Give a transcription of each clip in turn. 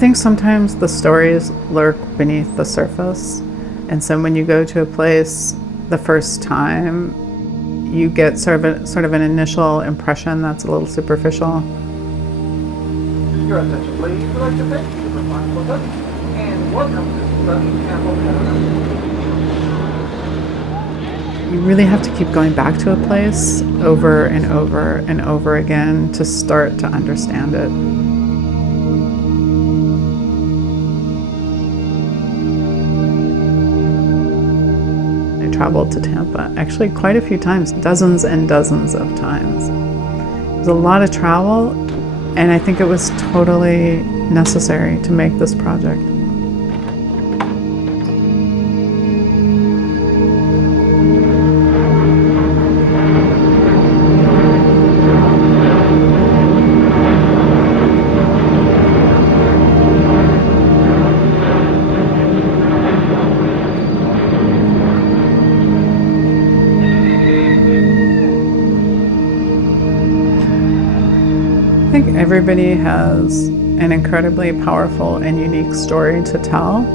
think sometimes the stories lurk beneath the surface. And so when you go to a place the first time, you get sort of an initial impression that's a little superficial. Your attention, please. We'd like to thank you for flying with us, and welcome to sunny Tampa International. You really have to keep going back to a place over and over and over again to start to understand it. I traveled to Tampa actually quite a few times, dozens and dozens of times. It was a lot of travel, and I think it was totally necessary to make this project. I think everybody has an incredibly powerful and unique story to tell,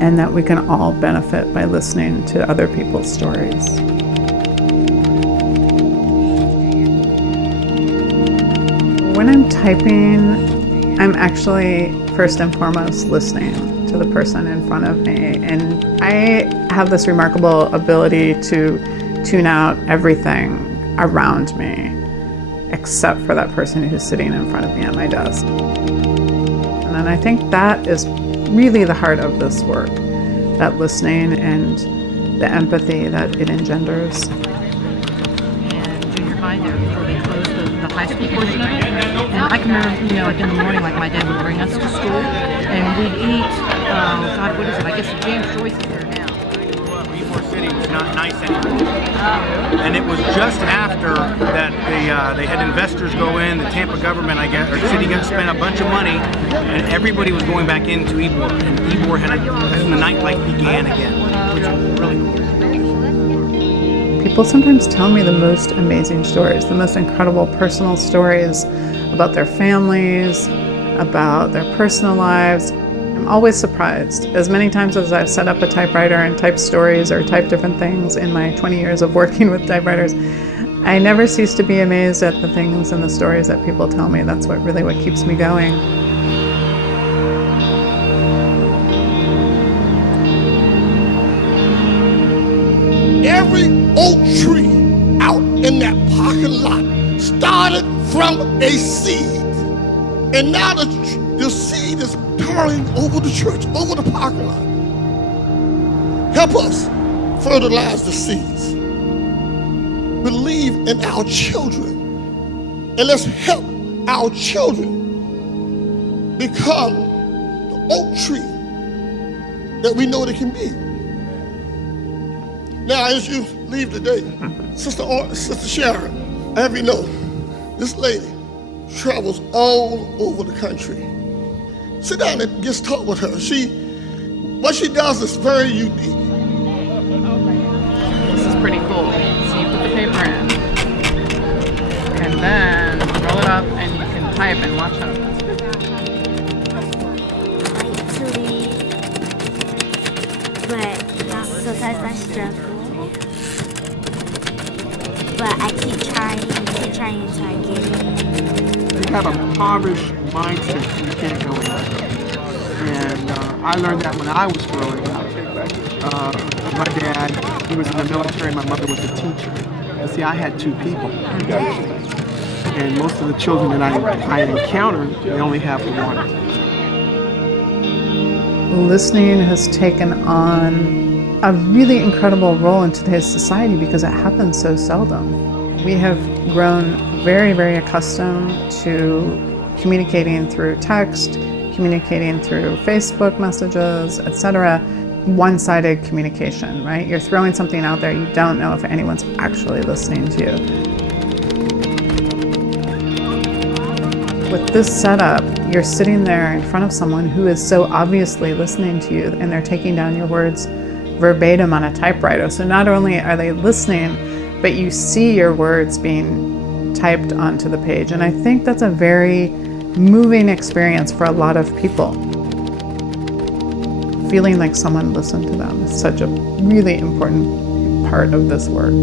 and that we can all benefit by listening to other people's stories. When I'm typing, I'm actually first and foremost listening to the person in front of me, and I have this remarkable ability to tune out everything around me except for that person who's sitting in front of me at my desk. And I think that is really the heart of this work, that listening and the empathy that it engenders. And junior high there before they closed the high school portion of it. And I can remember, like in the morning, like my dad would bring us to school and we'd eat, God, what is it? I guess James Joyce is there now. Ybor City was not nice anymore. And it was just after that they had investors go in, the Tampa government, I guess, or the city got spent a bunch of money, and everybody was going back into Ybor. And Ybor had the nightlife began again, which was really cool. People sometimes tell me the most amazing stories, the most incredible personal stories about their families, about their personal lives. I'm always surprised. As many times as I've set up a typewriter and typed stories or typed different things in my 20 years of working with typewriters, I never cease to be amazed at the things and the stories that people tell me. That's what keeps me going. Every oak tree out in that parking lot started from a seed. And now the seed is turning over the church, over the parking lot. Help us fertilize the seeds. Believe in our children. And let's help our children become the oak tree that we know they can be. Now, as you leave today, Sister Sharon, I have you know, this lady travels all over the country. Sit down and just talk with her. What she does is very unique. This is pretty cool. So you put the paper in, and then roll it up, and you can type and watch how it goes. But sometimes I struggle. But I keep trying until I get it. You have a impoverished mindset, you can't go in. And I learned that when I was growing up. My dad, he was in the military, my mother was a teacher. And see, I had two people. And most of the children that I encountered, they only have one. Listening has taken on a really incredible role in today's society because it happens so seldom. We have grown very, very accustomed to communicating through text, communicating through Facebook messages, etc. One-sided communication, right? You're throwing something out there, you don't know if anyone's actually listening to you. With this setup, you're sitting there in front of someone who is so obviously listening to you, and they're taking down your words verbatim on a typewriter. So not only are they listening, but you see your words being typed onto the page. And I think that's a very moving experience for a lot of people. Feeling like someone listened to them is such a really important part of this work.